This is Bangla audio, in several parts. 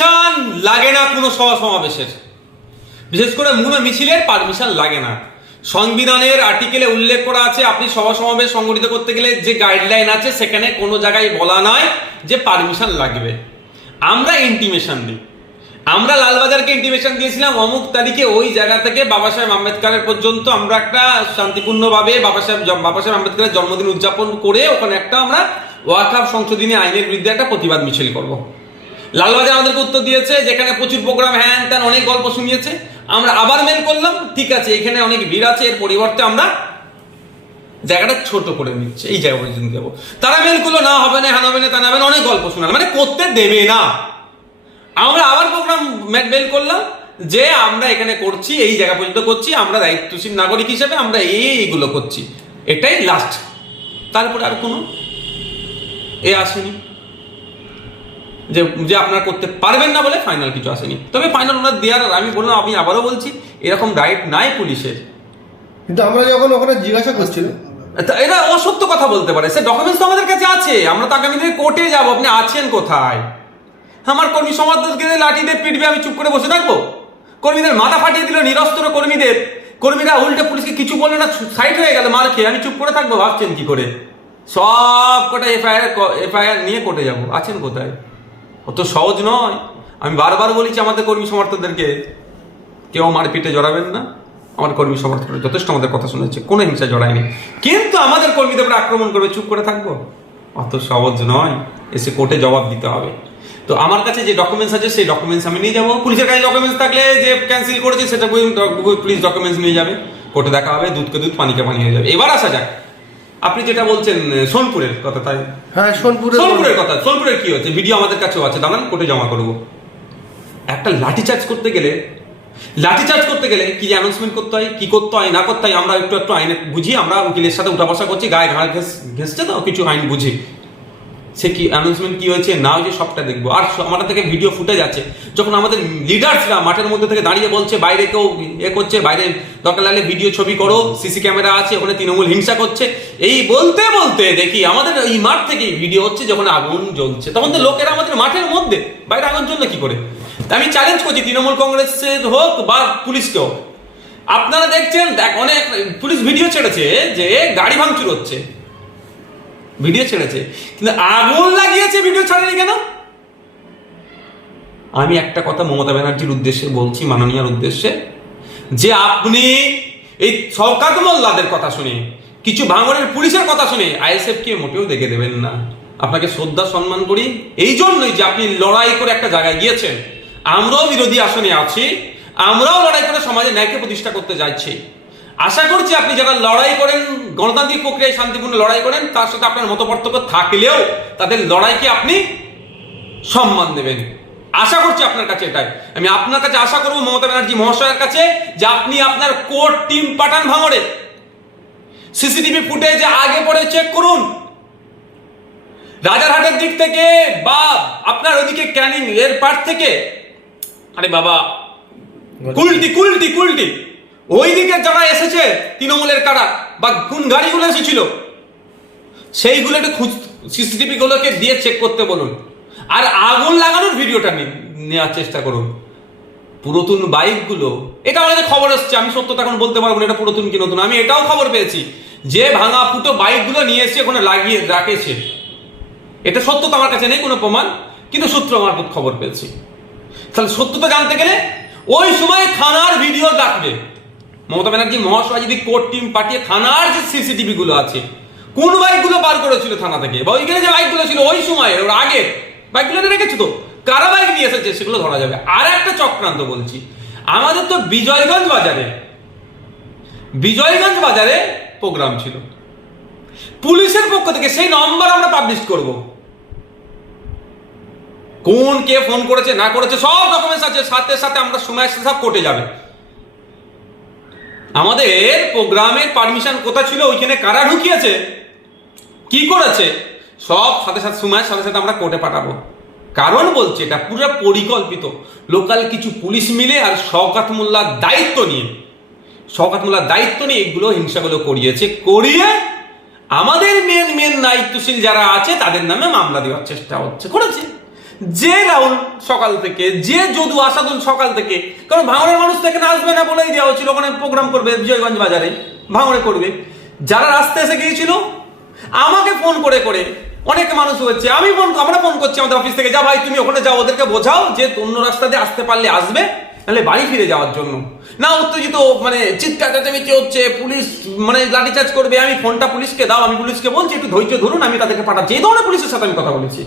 পারমিশন লাগে না কোনো সভা সমাবেশের। বিশেষ করে মূল মিছিলের পারমিশন লাগে না। সংবিধানের আর্টিকেলে উল্লেখ করা আছে, আপনি সভা সমাবেশ সংগঠিত করতে গেলে যে গাইডলাইন আছে, সেখানে কোনো জায়গায় বলা নয় যে পারমিশন লাগবে। আমরা ইন্টিমেশন দিই। আমরা লালবাজারকে ইন্টিমেশন দিয়েছিলাম, অমুক তারিখে ওই জায়গা থেকে বাবা সাহেব আম্বেদকারের পর্যন্ত আমরা একটা শান্তিপূর্ণভাবে বাবা সাহেব বাবা সাহেব আম্বেদকারের জন্মদিন উদযাপন করে ওখানে একটা আমরা ওয়াকাফ সংশোধনী আইনের বিরুদ্ধে একটা প্রতিবাদ মিছিল করব। লালবাজার আমাদেরকে উত্তর দিয়েছে, যেখানে প্রচুর প্রোগ্রাম হ্যান ত্যান অনেক গল্প শুনিয়েছে। আমরা আবার মেল করলাম, ঠিক আছে, এখানে অনেক ভিড় আছে, এর পরিবর্তে আমরা জায়গাটা ছোট করে নিচ্ছে, এই জায়গা পর্যন্ত যাব তারা মেল করল, না, হবে না, হ্যান হবে না তা হবে না, অনেক গল্প শোনাল মানে করতে দেবে না। আমরা আবার প্রোগ্রাম মেল করলাম, যে আমরা এখানে করছি, এই জায়গা পর্যন্ত করছি, আমরা দায়িত্বশীল নাগরিক হিসেবে আমরা এই এইগুলো করছি। এটাই লাস্ট তারপরে আর কোনো এ আসেনি। যে যে আপনারা করতে পারবেন না বলে ফাইনাল কিছু আসেনি। তবে ফাইনাল ওনার দেওয়ার আর আমি বললাম আমি আবারও বলছি এরকম রাইট নাই পুলিশের। কিন্তু আমরা যখন ওখানে জিজ্ঞাসা করছিলাম। এরা অসত্য কথা বলতে পারে। সে ডকুমেন্টস তো আমাদের কাছে আছে। আমরা তো আগামী দিনে কোর্টে যাব। আপনি আছেন কোথায়? আমার কর্মী সমাজকে লাঠি দিয়ে পিটবে আমি চুপ করে বসে থাকব? কর্মীদের মাথা ফাটিয়ে দিল নিরস্ত্র কর্মীদের। কর্মীরা উল্টে পুলিশকে কিছু বলল না সাইড হয়ে গেল মার খেয়ে। আমি চুপ করে থাকব ভাবছেন কি করে? সব কটা এফআইআর এফআইআর নিয়ে কোর্টে যাব। আছেন কোথায়? অত সহজ নয়। আমি বারবার বলেছি আমাদের কর্মী সমর্থকদেরকে, কেউ মারপিটে জড়াবেন না। আমার কর্মী সমর্থকরা যথেষ্ট আমাদের কথা শুনেছে, কোনো হিংসা জড়ায়নি। কিন্তু আমাদের কর্মীদের উপরে আক্রমণ করবে, চুপ করে থাকব? অত সহজ নয়। এসে কোর্টে জবাব দিতে হবে। তো আমার কাছে যে ডকুমেন্টস আছে, সেই ডকুমেন্টস আমি নিয়ে যাব। পুলিশের কাছে ডকুমেন্টস থাকলে যে ক্যান্সেল করেছে, সেটা পুলিশ ডকুমেন্টস নিয়ে যাবে। কোর্টে দেখা হবে, দুধকে দুধ, পানিকে পানি হয়ে যাবে। এবার আসা যাক। আপনি যেটা বলছেন সোনপুরের কথা তাই? হ্যাঁ সোনপুরের সোনপুরের কথা সোনপুরের কি হচ্ছে? ভিডিও আমাদের কাছেও আছে দাঁড়ান কোর্টে জমা করব। একটা লাঠি চার্জ করতে গেলে লাঠি চার্জ করতে গেলে কি অ্যানাউন্সমেন্ট করতে হয় কি করতে হয় না করতে হয় আমরা একটু একটু আইনে বুঝি আমরা উকিলের সাথে উঠা বসা করছি গায়ে ঘাড় ঘেস ঘেসছে তো কিছু আইন বুঝি। সে কি অ্যানাউন্সমেন্ট কি হয়েছে? না হয়েছে সবটা দেখব। আর আমাদের থেকে ভিডিও ফুটে যাচ্ছে। যখন আমাদের লিডার্সরা মাঠের মধ্যে থেকে দাঁড়িয়ে বলছে, বাইরে কেউ এ করছে, বাইরে দরকার লাগলে ভিডিও ছবি করো সিসি ক্যামেরা আছে, ওখানে তৃণমূল হিংসা করছে। এই বলতে বলতে দেখি আমাদের এই মাঠ থেকেই ভিডিও হচ্ছে যখন আগুন জ্বলছে। তখন তো লোকেরা আমাদের মাঠের মধ্যে, বাইরে আগুন জ্বললে কি করে? আমি চ্যালেঞ্জ করছি তৃণমূল কংগ্রেসের হোক বা পুলিশকে হোক। আপনারা দেখছেন, দেখ অনেক, পুলিশ ভিডিও ছেড়েছে যে গাড়ি ভাঙচুর হচ্ছে। ভিডিও ছেড়েছে। কিন্তু আগুন লাগিয়েছে, ভিডিও ছাড়েনি কেন? আমি একটা কথা মমতা ব্যানার্জির উদ্দেশ্যে বলছি, মাননীয়ার উদ্দেশ্যে, যে আপনি এই সরকার মোল্লাদের কথা শুনে, কিছু ভাঙনের পুলিশের কথা শুনে আইএসএফ কে মোটেও দেখে দেবেন না। আপনাকে শ্রদ্ধা, সম্মান করি। এই জন্যই যে আপনি লড়াই করে একটা জায়গায় গিয়েছেন, আমরাও বিরোধী আসনে আছি, আমরাও লড়াই করে সমাজে ন্যায়কে প্রতিষ্ঠা করতে যাচ্ছি। আশা করছি আপনি যারা লড়াই করেন, গণতান্ত্রিক প্রক্রিয়ায় শান্তিপূর্ণ লড়াই করেন, তার সাথে আপনার মত পার্থক্য থাকলেও তাদের লড়াইকে আপনি সম্মান দেবেন। আশা করছি আপনার কাছে এটাই। আমি আপনার কাছে আশা করব মমতা ব্যানার্জি মহাশয়ের কাছে যে আপনি আপনার কোর্ট টিম পাঠান ভাঙড়ে। সিসিটিভি ফুটেজ আগে পরে চেক করুন। রাজারহাটের দিক থেকে বা আপনার ওইদিকে ক্যানিং এর পার থেকে। আরে বাবা, কুলটি কুলটি কুলটি। ওই দিকে যারা এসেছে তৃণমূলের কারা বা কোন গাড়িগুলো এসেছিল, সেইগুলো একটু খুঁজ, সিসিটিভি গুলোকে দিয়ে চেক করতে বলুন। আর আগুন লাগানোর ভিডিওটা নেওয়ার চেষ্টা করুন। পুরাতন বাইকগুলো, এটা আমাদের খবর এসছে, আমি সত্যতা এখন বলতে পারব না এটা পুরাতন কি নতুন, আমি এটাও খবর পেয়েছি। যে ভাঙা ফুটো বাইকগুলো নিয়ে এসে ওখানে লাগিয়ে রাখেছে, এটা সত্য তো আমার কাছে নেই, কোনো প্রমাণ, কিন্তু সূত্র মারফত খবর পেয়েছি। তাহলে সত্যতা জানতে গেলে, ওই সময় থানার ভিডিও ডাকবে মমতা ব্যানার্জি মহাশয় যদি কোর্ট টিম পাঠিয়ে থানার যে সিসিটিভি গুলো আছে, কোন বাইকগুলো বার করেছিল থানা থেকে? বা ওইখানে যে বাইকগুলো ছিল, ওই সময় ওর আগে, বাইকগুলো রেখেছো তো? কারা বাইক নিয়ে এসেছে সেগুলো ধরা যাবে। আর একটা চক্রান্ত বলছি। আমাদের তো বিজয়গঞ্জ বাজারে বিজয়গঞ্জ বাজারে প্রোগ্রাম ছিল। পুলিশের পক্ষ থেকে সেই নম্বর আমরা পাবলিশ করব। কোন কে ফোন করেছে, না করেছে, সব ডকুমেন্টস আছে, সাথে সাথে আমরা সময় সাথে সব কোর্টে যাবে। আমাদের প্রোগ্রামের পারমিশন কোথায় ছিল? ওইখানে কারা ঢুকিয়েছে? কি করেছে? সব সাথে সাথে সময়ের সাথে সাথে আমরা কোর্টে পাঠাবো। কারণ বলছে, এটা পুরো পরিকল্পিত। লোকাল কিছু পুলিশ মিলে আর শওকাত মোল্লার দায়িত্ব নিয়ে। শওকাত মোল্লার দায়িত্ব নিয়ে এগুলো হিংসাগুলো করিয়েছে, করিয়ে আমাদের মেন মেন দায়িত্বশীল যারা আছে, তাদের নামে মামলা দেওয়ার চেষ্টা হচ্ছে, করেছে। যে রাহুল সকাল থেকে, যে যদু আসাদুল সকাল থেকে, কারণ ভাঙড়ের মানুষ থেকে না আসবে না বলেই দেওয়া হচ্ছিল ওখানে প্রোগ্রাম করবে বিজয়গঞ্জ বাজারে ভাঙড়ে করবে। যারা রাস্তা এসে গিয়েছিল, আমাকে ফোন করে করে অনেক মানুষ হচ্ছে আমি ফোন আমরা ফোন করছি আমাদের অফিস থেকে, যা ভাই, তুমি ওখানে যাও, ওদেরকে বোঝাও যে অন্য রাস্তা দিয়ে আসতে পারলে আসবে, নাহলে বাড়ি ফিরে যাওয়ার জন্য। না, উত্তেজিত মানে চিৎকার চেঁচামেচি হচ্ছে, পুলিশ মানে লাঠিচার্জ করবে, আমি ফোনটা পুলিশকে দাও, আমি পুলিশকে বলছি, একটু ধৈর্য ধরুন, আমি তাদেরকে পাঠাচ্ছি। এই ধরনের পুলিশের সাথে আমি কথা বলেছি।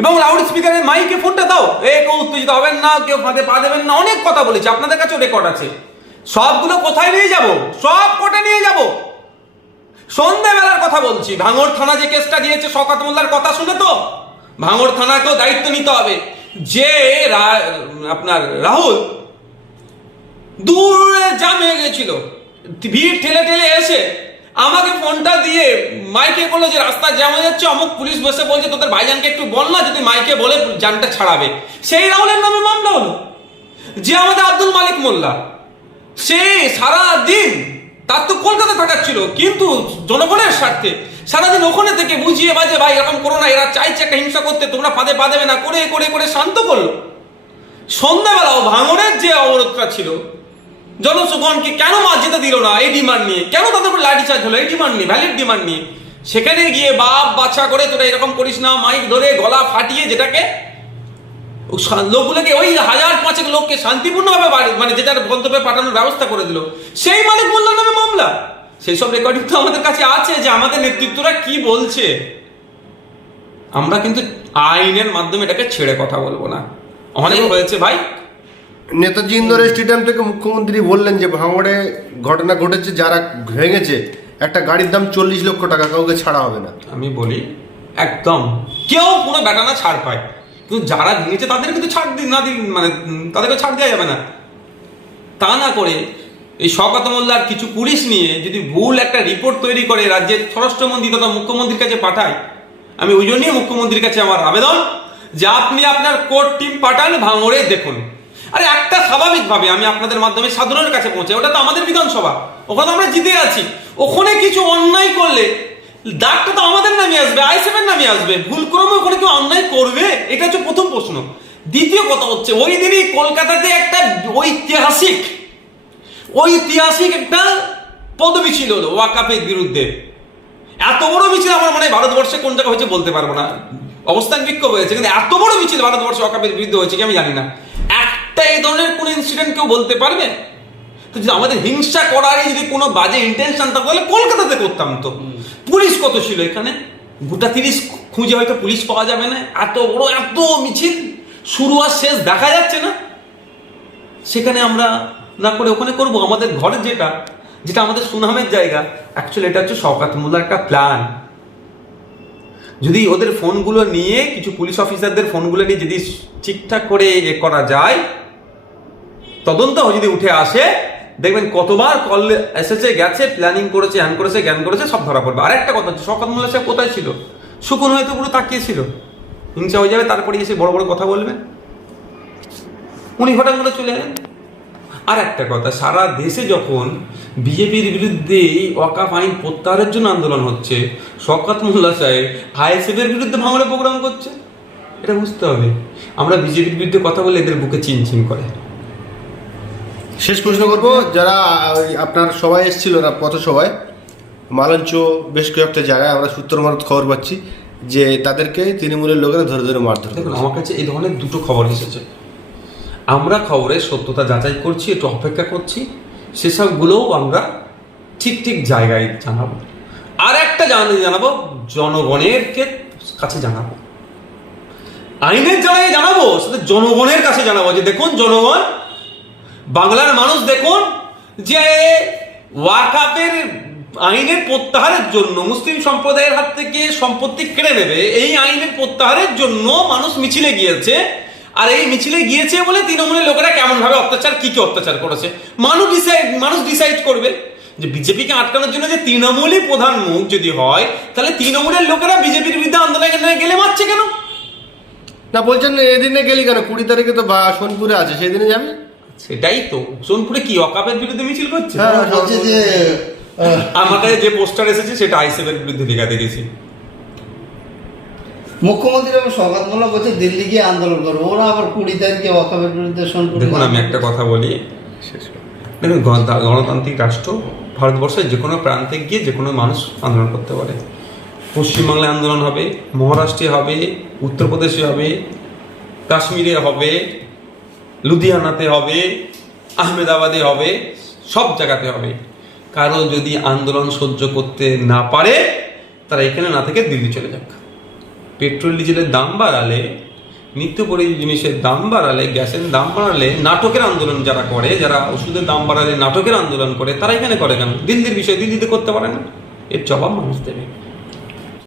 এবং লাউড স্পিকারে মাইকে ফোনটা দাও। এ কেউ উত্তেজিত হবেন না, কেউ ফাঁদে পা দেবেন না, অনেক কথা বলেছি, আপনাদের কাছেও রেকর্ড আছে। সবগুলো কোথায় নিয়ে যাব? সব কোর্টে নিয়ে যাব? সন্ধ্যাবেলার কথা বলছি, ভাঙড় থানা যে কেসটা দিয়েছে শকাত মোল্লার কথা শুনে তো? ভাঙড় থানাকেও দায়িত্ব নিতে হবে। যে আপনার রাহুল, দূরে জাম গেছিল, ভিড় ঠেলে ঠেলে এসে আমাকে ফোনটা দিয়ে মাইকে বলল যে রাস্তা জ্যাম হয়ে যাচ্ছে, অমুক পুলিশ বসে বলছে, তোদের ভাইজানকে একটু বল না যদি মাইকে বলে যানটা ছাড়াবে। সেই রাহুলের নামে মামলা হলো, যে আমাদের আব্দুল মালিক মোল্লা। সে সারা দিন তার তো কলকাতা থাকার ছিল কিন্তু জনগণের স্বার্থে সারাদিন ওখানে থেকে বুঝিয়ে বাজে ভাই, এরকম করো না, এরা চাইছে একটা হিংসা করতে, তোমরা পাদে পা দেবে না। করে করে করে শান্ত করল। সন্ধ্যাবেলাও ভাঙনের যে অবরোধটা ছিল জনসুগণকে কেন যেতে দিল না? এই ডিমান্ড নিয়ে। কেন তাদের উপর লাঠি চার্জ হলো? এই ডিমান্ড নিয়ে ভ্যালিড ডিমান্ড নিয়ে। সেখানে গিয়ে বাপ বাচ্চা করে তোরা এরকম করিস না মাইক ধরে গলা ফাটিয়ে যেটাকে লোকগুলোকে ওই হাজার পাঁচেক লোককে শান্তিপূর্ণভাবে মানে যেটার গন্তব্যে পাঠানোর ব্যবস্থা করে দিল। সেই মালিক মোল্লার নামে মামলা। সেই সব রেকর্ডিং তো আমাদের কাছে আছে যে আমাদের নেতৃত্বরা কি বলছে। আমরা কিন্তু আইনের মাধ্যমে এটাকে ছেড়ে কথা বলব না। অনেক হয়েছে ভাই নেতাজি ইন্দোর স্টেডিয়াম থেকে মুখ্যমন্ত্রী বললেন যে ভাঙড়ে ঘটনা ঘটেছে, যারা ভেঙেছে, একটা গাড়ির দাম চল্লিশ লক্ষ টাকা, কাউকে ছাড়া হবে না। আমি বলি, একদম। কেউ কোনো বেটানা ছাড় পায়। কিন্তু যারা ভেঙেছে, তাদের কিন্তু ছাড় দিন না দিন মানে তাদেরকে ছাড় দেওয়া যাবে না। তা না করে এই শওকত মোল্লার কিছু পুলিশ নিয়ে যদি ভুল একটা রিপোর্ট তৈরি করে রাজ্যের স্বরাষ্ট্রমন্ত্রী তথা মুখ্যমন্ত্রীর কাছে পাঠায়, আমি ওই জন্যই মুখ্যমন্ত্রীর কাছে আমার আবেদন যে আপনি আপনার কোর্ট টিম পাঠান ভাঙড়ে, দেখুন। আরে একটা স্বাভাবিকভাবে আমি আপনাদের মাধ্যমে সাধারণের কাছে পৌঁছে ওটা তো আমাদের বিধানসভা। ওখানে আমরা জিতে আছি। ওখানে কিছু অন্যায় করলে দাগটা তো আমাদের নামে আসবে আইসেফের নামে আসবে। ভুল ক্রমে ওখানে কেউ অন্যায় করবে? এটা হচ্ছে প্রথম প্রশ্ন। দ্বিতীয় কথা হচ্ছে, ওই দিনই কলকাতাতে একটা ঐতিহাসিক ঐতিহাসিক একটা পদমিছিল হলো ওয়াকাফের বিরুদ্ধে। এত বড় মিছিল আমার মনে হয় ভারতবর্ষে কোন জায়গায় হয়েছে বলতে পারব না। অবস্থান বিক্ষোভ হয়েছে, কিন্তু এত বড় মিছিল ভারতবর্ষে ওয়াকাফের বিরুদ্ধে হয়েছে কি আমি জানি না। একটা এই ধরনের কোন ইনসিডেন্ট কেউ বলতে পারবে? তো যদি আমাদের হিংসা করারই যদি কোনো বাজে ইন্টেনশন থাকতো তাহলে কলকাতাতে করতাম তো। পুলিশ কত ছিল এখানে? গোটা তিরিশ খুঁজে হয়তো পুলিশ পাওয়া যাবে না। এত বড়, এত মিছিল। শুরু আর শেষ দেখা যাচ্ছে না। সেখানে আমরা না করে ওখানে করব। আমাদের ঘরের যেটা যেটা আমাদের সুনামের জায়গা অ্যাকচুয়ালি এটা হচ্ছে শওকাত একটা প্ল্যান যদি ওদের ফোনগুলো নিয়ে কিছু পুলিশ অফিসারদের ফোনগুলো নিয়ে যদি ঠিকঠাক করে এ করা যায় তদন্ত যদি উঠে আসে, দেখবেন কতবার কল এসেছে, গেছে প্ল্যানিং করেছে হ্যান করেছে, জ্ঞান করেছে, সব ধরা পড়বে। আর একটা কথা হচ্ছে, শওকাত মোল্লা সাহেব কোথায় ছিল? সুকুন হয়তো পুরো তাকিয়েছিল হিংসা হয়ে যাবে, তারপরে এসে বড় বড় কথা বলবে। উনি হঠাৎ করে চলে এলেন। আর একটা কথা, সারা দেশে যখন বিজেপির বিরুদ্ধে এই ওয়াকাফ আইন প্রত্যাহারের জন্য আন্দোলন হচ্ছে, শওকত মোল্লা সাহেব আইএসএফ এর বিরুদ্ধে ভাঙড়ে প্রোগ্রাম করছে। এটা বুঝতে হবে। আমরা বিজেপির বিরুদ্ধে কথা বলে এদের বুকে চিনচিন করে। শেষ প্রশ্ন করব যারা আপনার সবাই এসেছিল না পথসভায় মালঞ্চ বেশ কয়েকটা জায়গায় আমরা সূত্র মারত খবর পাচ্ছি যে তাদেরকে তৃণমূলের লোকেরা ধরে ধরে মারধর দেখুন আমার কাছে এই ধরনের দুটো খবর এসেছে। আমরা খবরের সত্যতা যাচাই করছি একটু অপেক্ষা করছি সেসবগুলোও আমরা ঠিক ঠিক জায়গায় জানাব। আর একটা জানাব জনগণের কাছে জানাব। আইনের জায়গায় জানাব সেটা জনগণের কাছে জানাব। যে দেখুন জনগণ বাংলার মানুষ দেখুন যে ওয়াকাপের আইনের প্রত্যাহারের জন্য, মুসলিম সম্প্রদায়ের হাত থেকে সম্পত্তি কেড়ে নেবে, এই আইনের প্রত্যাহারের জন্য মানুষ মিছিলে গিয়েছে। আর এই মিছিলে গিয়েছে বলে তৃণমূলের লোকেরা কেমন ভাবে অত্যাচার, কি কি অত্যাচার করেছে? মানুষ ডিসাইড মানুষ ডিসাইড করবে। যে বিজেপিকে আটকানোর জন্য যে তৃণমূলই প্রধান মুখ যদি হয়, তাহলে তৃণমূলের লোকেরা বিজেপির বিরুদ্ধে আন্দোলনে গেলে মারছে কেন? না, বলছেন এদিনে গেলি কেন? কুড়ি তারিখে তো সোনপুরে আছে সেই দিনে যাবি? সেটাই তো। সোনপুরে কি অকাপের বিরুদ্ধে মিছিল করছে? হ্যাঁ, বলছে যে আমার কাছে যে পোস্টার এসেছে সেটা আইসেফের বিরুদ্ধে লেখা দেখেছি মুখ্যমন্ত্রী এবং সংবাদমূলক বলছে দিল্লি গিয়ে আন্দোলন করব। ওরা আবার কুড়ি তারিখে ওয়াকাবের বিরুদ্ধে শোন দেখুন আমি একটা কথা বলি। দেখুন গণতান্ত্রিক রাষ্ট্র ভারতবর্ষের যে কোনো প্রান্তে গিয়ে যে কোনো মানুষ আন্দোলন করতে পারে। পশ্চিমবাংলায় আন্দোলন হবে মহারাষ্ট্রে হবে উত্তরপ্রদেশে হবে কাশ্মীরে হবে লুধিয়ানাতে হবে, আহমেদাবাদে হবে, সব জায়গাতে হবে। কারও যদি আন্দোলন সহ্য করতে না পারে, তারা এখানে না থেকে দিল্লি চলে যাক। পেট্রোল, ডিজেলের দাম বাড়ালে, নিত্য প্রয়োজনীয় জিনিসের দাম বাড়ালে, গ্যাসের দাম বাড়ালে, নাটকের আন্দোলন যারা করে, যারা ওষুধের দাম বাড়ালে, নাটকের আন্দোলন করে, তারা এখানে করে কেন? দিল্লির বিষয় দিল্লিতে করতে পারে না। এর জবাব মানুষ দেবে।